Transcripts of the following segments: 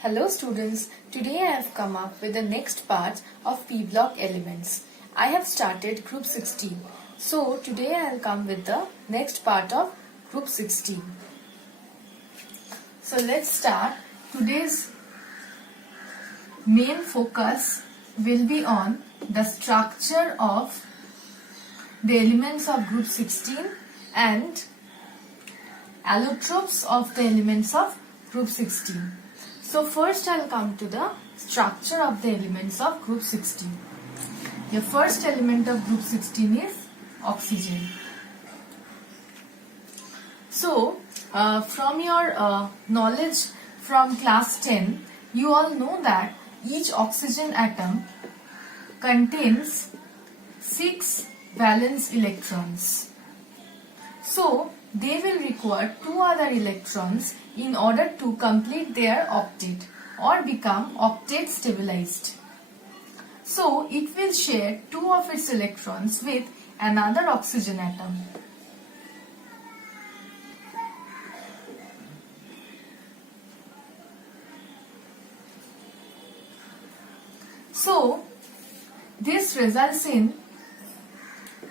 Hello students, today I have come up with the next part of P block elements. I have started group 16. So today I will come with the next part of group 16. So let's start. Today's main focus will be on the structure of the elements of group 16 and allotropes of the elements of group 16. So first I will come to the structure of the elements of group 16. The first element of group 16 is oxygen. So from your knowledge from class 10, you all know that each oxygen atom contains 6 valence electrons. So they will require 2 other electrons in order to complete their octet or become octet stabilized. So it will share 2 of its electrons with another oxygen atom. So this results in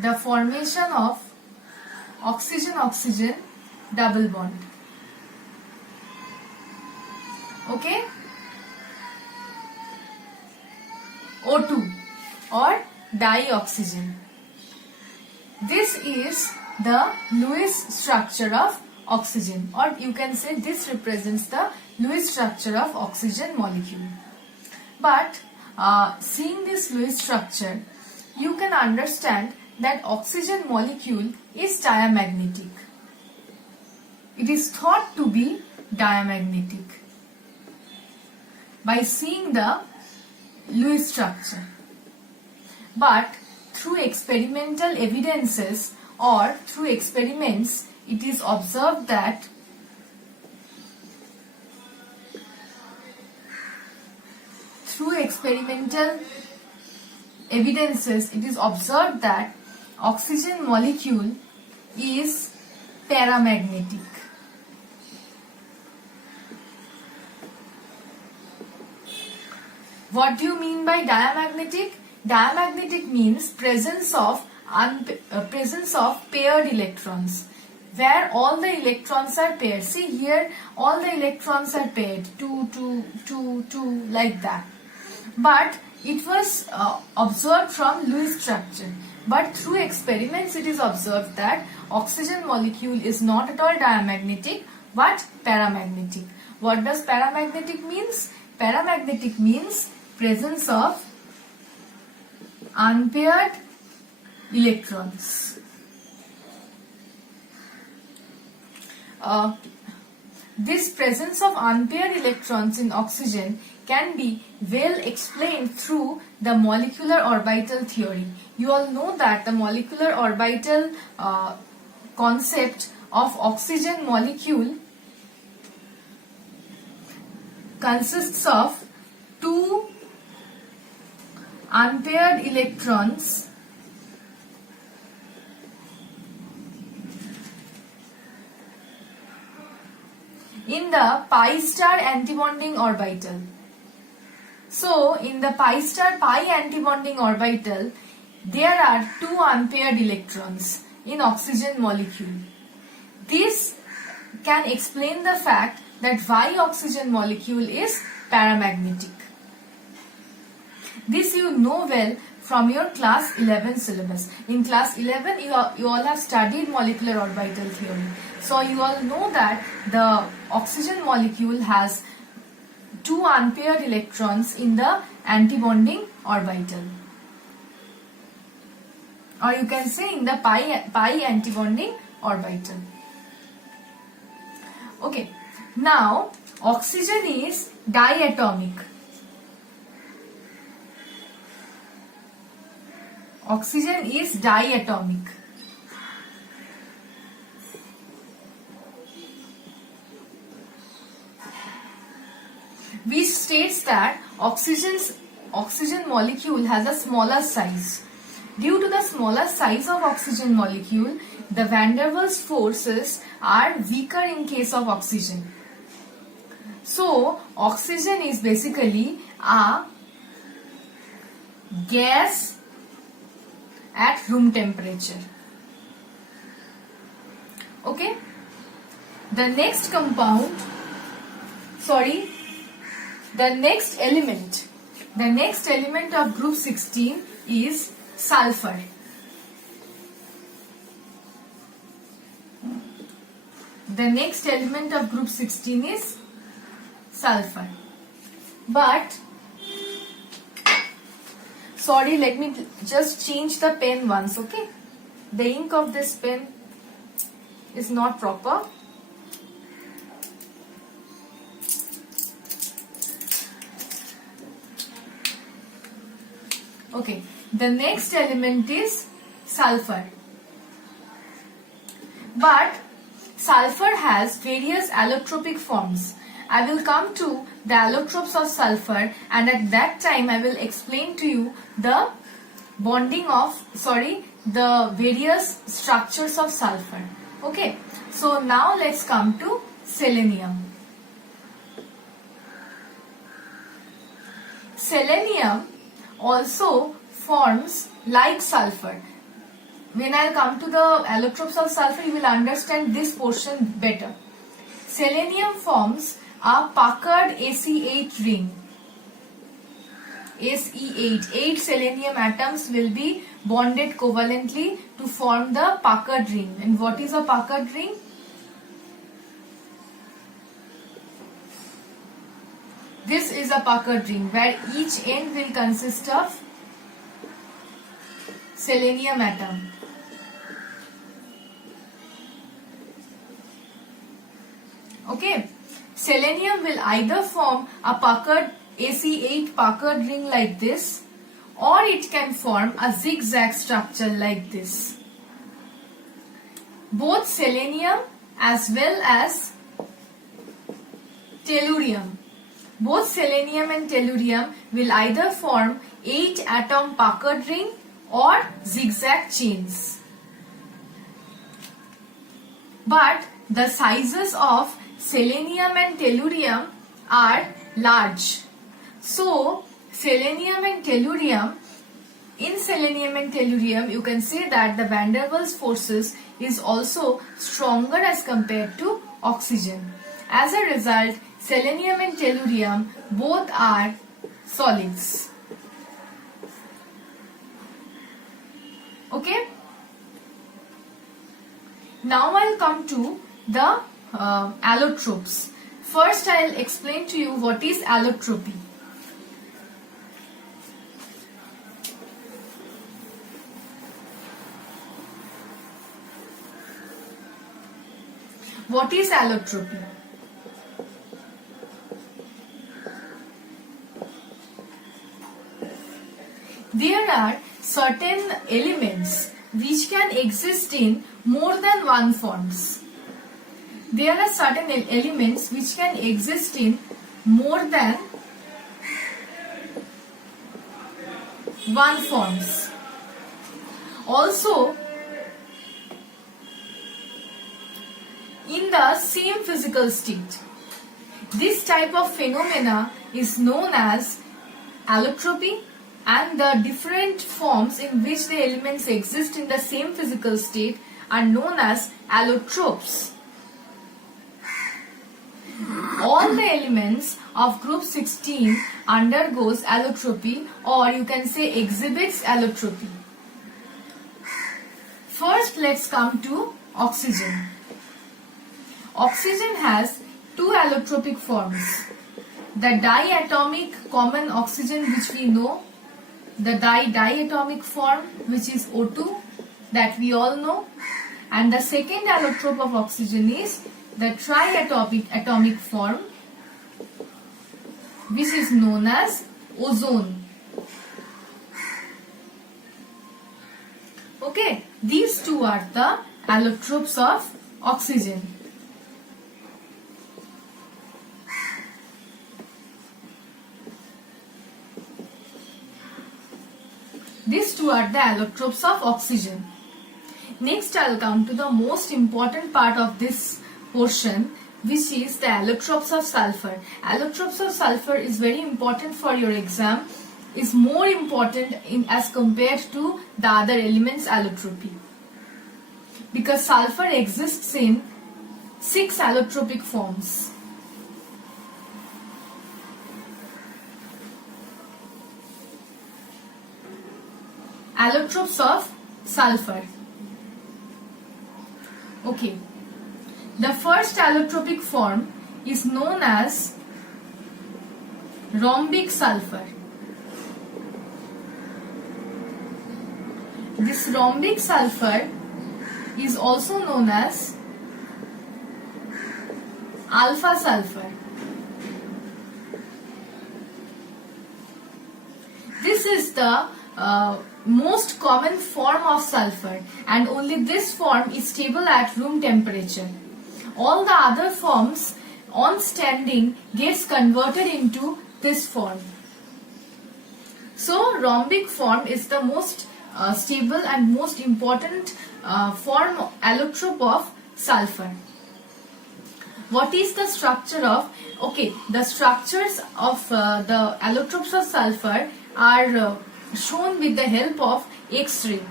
the formation of oxygen-oxygen double bond. Okay? O2 or dioxygen. This is the Lewis structure of oxygen, or you can say this represents the Lewis structure of oxygen molecule. But seeing this Lewis structure, you can understand that oxygen molecule is diamagnetic. It is thought to be diamagnetic by seeing the Lewis structure. But through experimental evidences or through experiments, it is observed that oxygen molecule is paramagnetic. What do you mean by diamagnetic? Diamagnetic means presence of paired electrons, where all the electrons are paired. See here, all the electrons are paired, 2, 2, 2, 2, like that. But it was observed from Lewis structure. But through experiments, it is observed that oxygen molecule is not at all diamagnetic, but paramagnetic. What does paramagnetic means? Paramagnetic means presence of unpaired electrons. This presence of unpaired electrons in oxygen can be well explained through the molecular orbital theory. You all know that the molecular orbital concept of oxygen molecule consists of 2 unpaired electrons in the pi star antibonding orbital. So in the pi star pi antibonding orbital, there are 2 unpaired electrons in oxygen molecule. This can explain the fact that why oxygen molecule is paramagnetic. This you know well from your class 11 syllabus. In class 11, you all have studied molecular orbital theory. So you all know that the oxygen molecule has 2 unpaired electrons in the antibonding orbital. Or you can say in the pi antibonding orbital. Okay. Now, oxygen is diatomic. Oxygen is diatomic. Which states that oxygen molecule has a smaller size. Due to the smaller size of oxygen molecule, the van der Waals forces are weaker in case of oxygen. So oxygen is basically a gas at room temperature. Okay. The next element of group 16 is sulfur. The next element of group 16 is sulfur. But, sorry, let me just change the pen once, okay? The ink of this pen is not proper. Okay, the next element is sulfur. But sulfur has various allotropic forms. I will come to the allotropes of sulfur, and at that time I will explain to you the the various structures of sulfur. Okay, so now let's come to selenium. Selenium also forms like sulfur. When I come to the allotropes of sulfur, you will understand this portion better. Selenium forms a puckered Se8 ring. Se8. 8 selenium atoms will be bonded covalently to form the puckered ring. And what is a puckered ring? This is a puckered ring where each end will consist of selenium atom. Okay, selenium will either form a puckered Se8 puckered ring like this, or it can form a zigzag structure like this. Both selenium as well as tellurium. Both selenium and tellurium will either form 8 atom puckered ring or zigzag chains. But the sizes of selenium and tellurium are large. So selenium and tellurium, in selenium and tellurium you can say that the van der Waals forces is also stronger as compared to oxygen. As a result, selenium and tellurium both are solids. Okay. Now I'll come to the allotropes. First I'll explain to you what is allotropy. What is allotropy? There are certain elements which can exist in more than one forms. There are certain elements which can exist in more than one forms. Also, in the same physical state. This type of phenomena is known as allotropy, and the different forms in which the elements exist in the same physical state are known as allotropes. All the elements of group 16 undergoes allotropy, or you can say exhibits allotropy. First, let's come to oxygen. Oxygen has two allotropic forms. The diatomic common oxygen, which we know, the diatomic form, which is O2, that we all know, and the second allotrope of oxygen is the triatomic form, which is known as ozone. Okay, these two are the allotropes of oxygen. These two are the allotropes of oxygen. Next, I will come to the most important part of this portion, which is the allotropes of sulfur. Allotropes of sulfur is very important for your exam, is more important as compared to the other elements allotropy, because sulfur exists in 6 allotropic forms. Allotropes of sulfur. Okay. The first allotropic form is known as rhombic sulfur. This rhombic sulfur is also known as alpha sulfur. This is the most common form of sulfur, and only this form is stable at room temperature. All the other forms on standing gets converted into this form. So rhombic form is the most stable and most important form allotrope of sulfur. What is the structure of? Okay, the structures of the allotropes of sulfur are shown with the help of X-ray.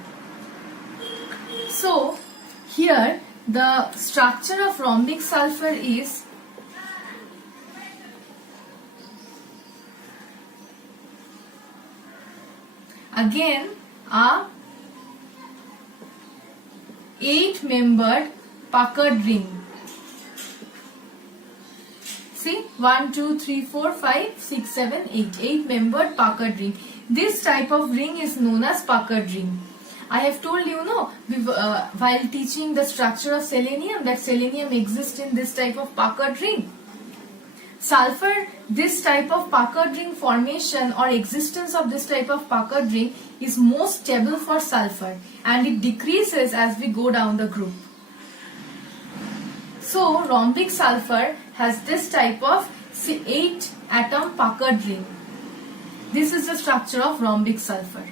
So here the structure of rhombic sulfur is again a 8-membered puckered ring. See, 1, 2, 3, 4, 5, 6, 7, 8. 8-membered puckered ring. This type of ring is known as puckered ring. I have told you, while teaching the structure of selenium, that selenium exists in this type of puckered ring. Sulfur, this type of puckered ring formation or existence of this type of puckered ring is most stable for sulfur, and it decreases as we go down the group. So rhombic sulfur has this type of 8-atom puckered ring. This is the structure of rhombic sulfur.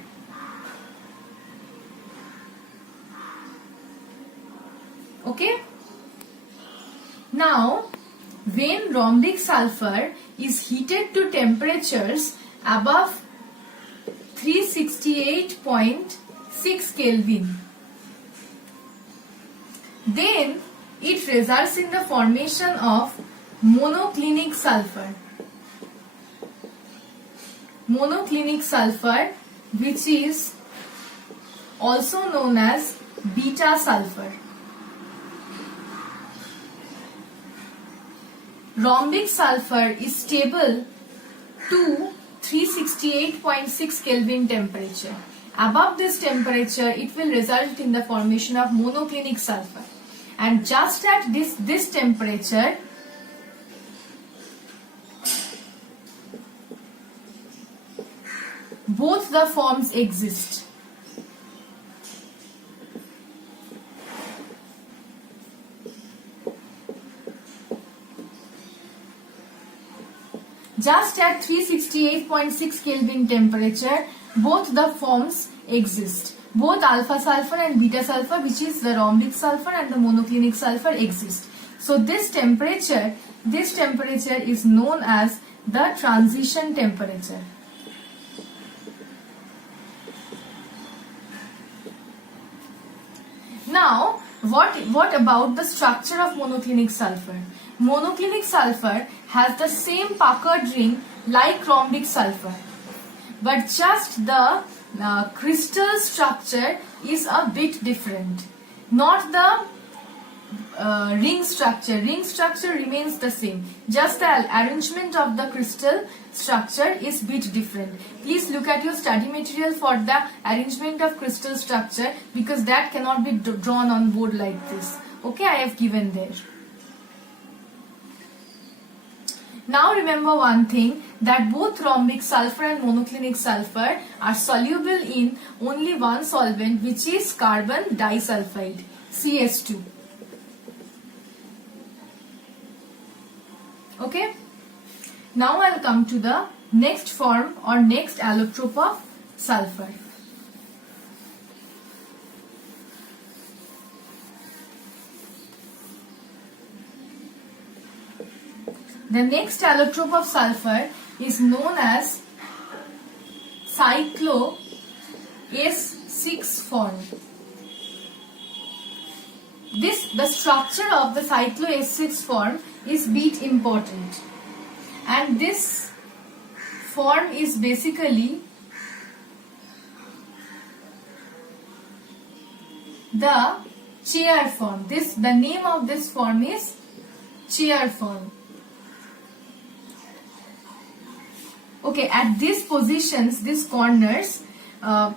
Okay. Now, when rhombic sulfur is heated to temperatures above 368.6 Kelvin, then it results in the formation of monoclinic sulfur. Monoclinic sulfur, which is also known as beta sulfur. Rhombic sulfur is stable to 368.6 Kelvin temperature. Above this temperature, it will result in the formation of monoclinic sulfur. And just at this temperature, both the forms exist. Just at 368.6 Kelvin temperature, both the forms exist. Both alpha sulfur and beta sulfur, which is the rhombic sulfur and the monoclinic sulfur, exist. So this temperature is known as the transition temperature. Now, what about the structure of monoclinic sulfur? Monoclinic sulfur has the same puckered ring like rhombic sulfur, but just the crystal structure is a bit different. Not the ring structure. Ring structure remains the same. Just the arrangement of the crystal structure is bit different. Please look at your study material for the arrangement of crystal structure, because that cannot be drawn on board like this. Okay, I have given there. Now remember one thing, that both rhombic sulfur and monoclinic sulfur are soluble in only one solvent, which is carbon disulfide, CS2. Okay. Now I'll come to the next form or next allotrope of sulfur. The next allotrope of sulfur is known as cyclo S6 form. The structure of the cyclo S6 form is bit important, and this form is basically the chair form. The name of this form is chair form. Okay, at these positions, these corners,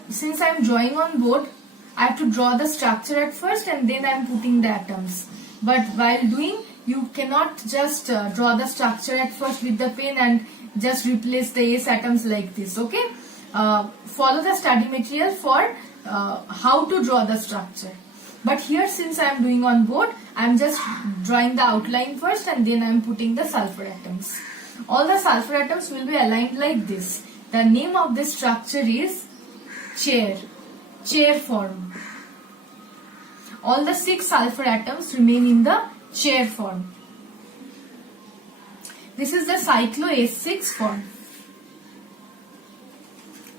since I am drawing on board, I have to draw the structure at first and then I am putting the atoms. But while doing, you cannot just draw the structure at first with the pen and just replace the S atoms like this. Okay, follow the study material for how to draw the structure. But here, since I am doing on board, I am just drawing the outline first and then I am putting the sulfur atoms. All the sulfur atoms will be aligned like this. The name of this structure is chair form. All the 6 sulfur atoms remain in the chair form. This is the cyclo S6 form.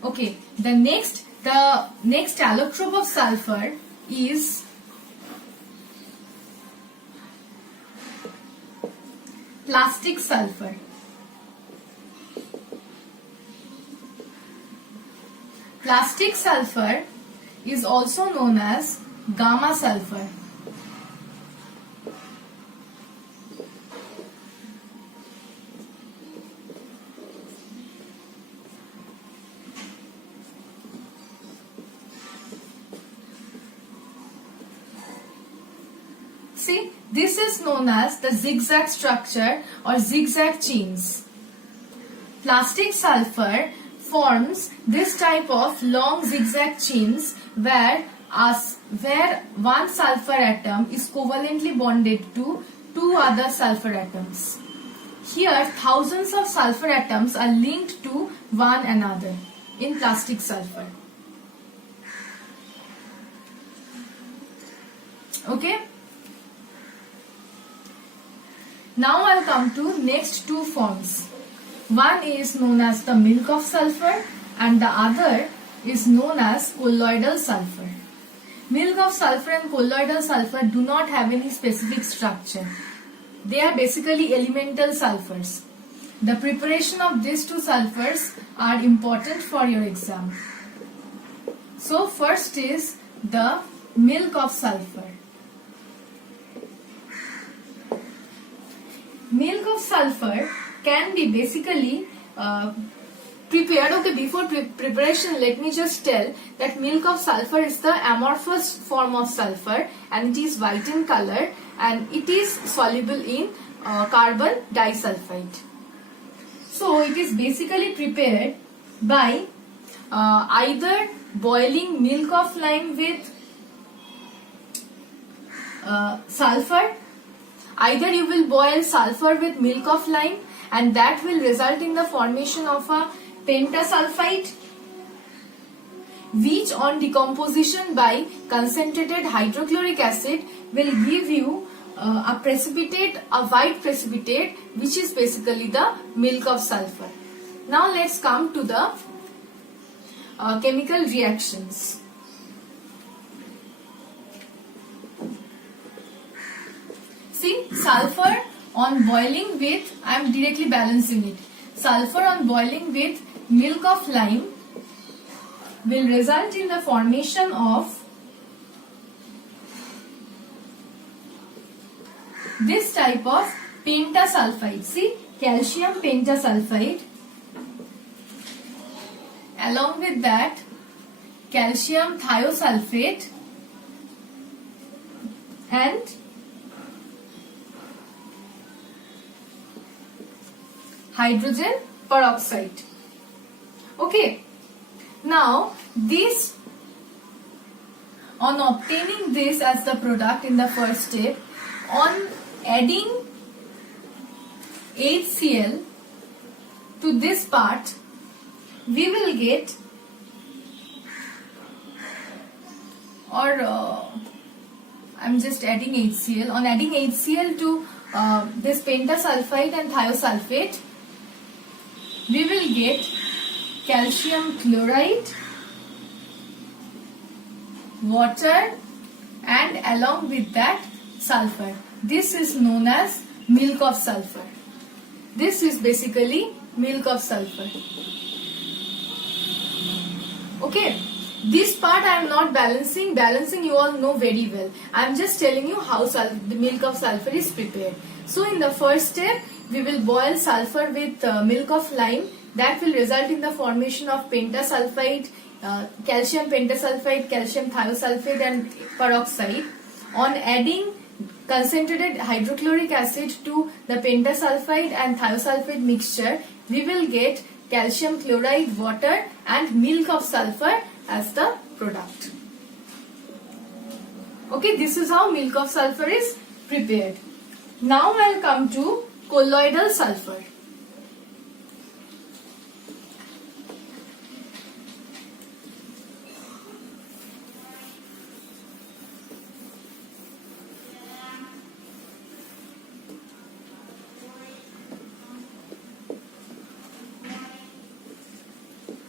Okay, the next allotrope of sulfur is plastic sulfur. Plastic sulfur is also known as gamma sulfur. See, this is known as the zigzag structure or zigzag chains. Plastic sulfur forms this type of long zigzag chains where one sulfur atom is covalently bonded to 2 other sulfur atoms. Here, thousands of sulfur atoms are linked to one another in plastic sulfur. Okay. Now I'll come to next 2 forms. One is known as the milk of sulfur and the other is known as colloidal sulfur. Milk of sulfur and colloidal sulfur do not have any specific structure. They are basically elemental sulfurs. The preparation of these 2 sulfurs are important for your exam. So first is the milk of sulfur. Milk of sulfur can be basically prepared. Okay, before preparation, let me just tell that milk of sulfur is the amorphous form of sulfur and it is white in color and it is soluble in carbon disulfide. So it is basically prepared by either boiling milk of lime with sulfur. Either you will boil sulfur with milk of lime and that will result in the formation of a pentasulfide, which on decomposition by concentrated hydrochloric acid will give you a white precipitate, which is basically the milk of sulfur. Now let's come to the chemical reactions. See, sulfur on boiling with, I am directly balancing it. Sulfur on boiling with milk of lime will result in the formation of this type of pentasulfide. See, calcium pentasulfide. Along with that, calcium thiosulfate and hydrogen peroxide. Okay. Now, on obtaining this as the product in the first step, on adding HCl to this part, we will get, I'm just adding HCl. On adding HCl to this pentasulfide and thiosulfate, we will get calcium chloride, water, and along with that sulfur. This is known as milk of sulfur. This is basically milk of sulfur. Okay, this part I am not balancing. Balancing you all know very well. I am just telling you how the milk of sulfur is prepared. So in the first step, we will boil sulfur with milk of lime. That will result in the formation of pentasulfide, calcium pentasulfide, calcium thiosulfate and peroxide. On adding concentrated hydrochloric acid to the pentasulfide and thiosulfate mixture, we will get calcium chloride, water and milk of sulfur as the product. Okay, this is how milk of sulfur is prepared. Now I will come to colloidal sulfur.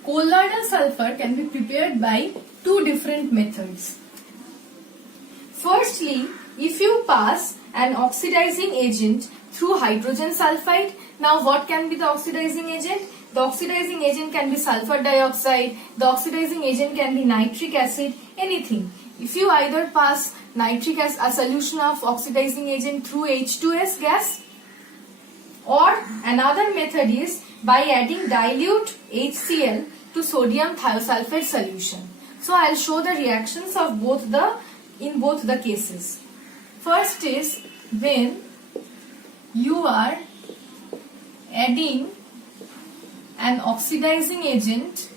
Colloidal sulfur can be prepared by two different methods. Firstly, if you pass an oxidizing agent through hydrogen sulfide, now what can be the oxidizing agent? The oxidizing agent can be sulfur dioxide, the oxidizing agent can be nitric acid, anything. If you either pass nitric acid, a solution of oxidizing agent through H2S gas, or another method is by adding dilute HCl to sodium thiosulfate solution. So I will show the reactions of in both the cases. First is when you are adding an oxidizing agent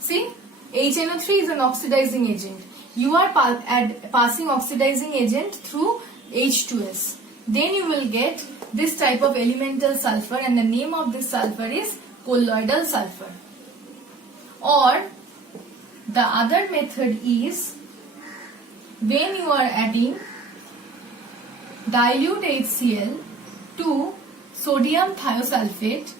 see, HNO3 is an oxidizing agent. You are passing oxidizing agent through H2S. Then you will get this type of elemental sulfur, and the name of this sulfur is colloidal sulfur. Or the other method is when you are adding dilute HCl to sodium thiosulfate,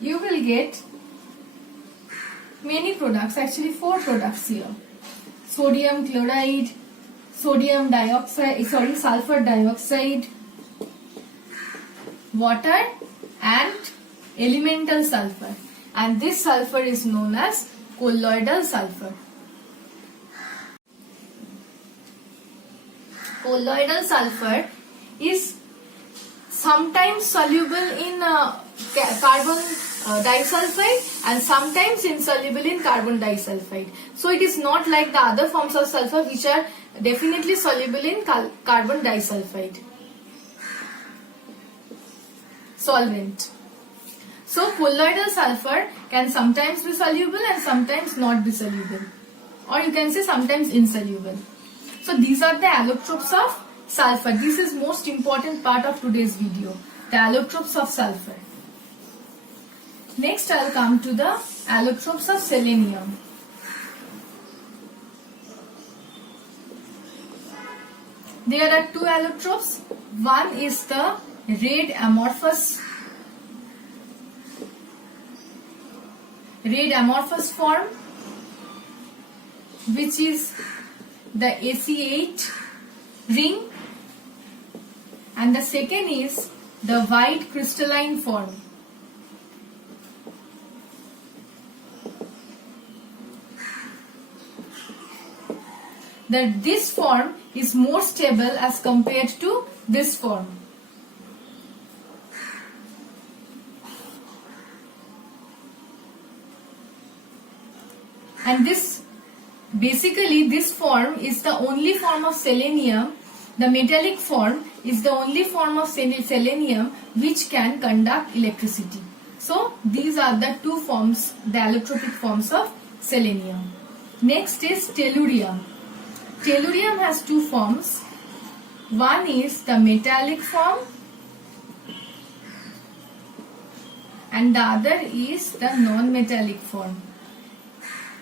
you will get many products, actually 4 products here. Sodium chloride, sodium dioxide, sulfur dioxide, water and elemental sulfur. And this sulfur is known as colloidal sulfur. Colloidal sulfur is sometimes soluble in carbon disulfide and sometimes insoluble in carbon disulfide. So it is not like the other forms of sulfur which are definitely soluble in carbon disulfide solvent. So colloidal sulfur can sometimes be soluble and sometimes not be soluble, or you can say sometimes insoluble. So these are the allotropes of sulfur. This is most important part of today's video, the allotropes of sulfur. Next I will come to the allotropes of selenium. There are 2 allotropes. One is the red amorphous form, which is the AC8 ring, and the second is the white crystalline form. This form is more stable as compared to this form. And this form is the only form of selenium, the metallic form is the only form of selenium which can conduct electricity. So these are the 2 forms, the allotropic forms of selenium. Next is tellurium. Tellurium has 2 forms. One is the metallic form and the other is the non-metallic form.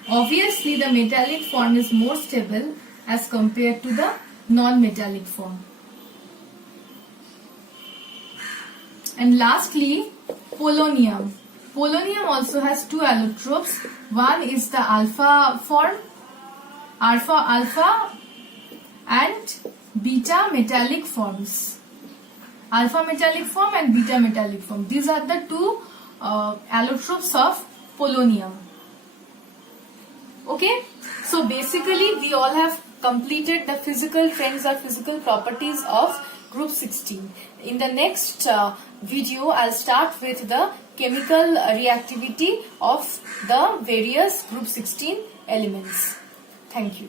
Obviously, the metallic form is more stable as compared to the non-metallic form. And lastly, polonium. Polonium also has two allotropes. One is the alpha form, alpha and beta metallic forms. Alpha metallic form and beta metallic form. These are the two allotropes of polonium. Okay, so basically we all have completed the physical trends or physical properties of group 16. In the next video, I'll start with the chemical reactivity of the various group 16 elements. Thank you.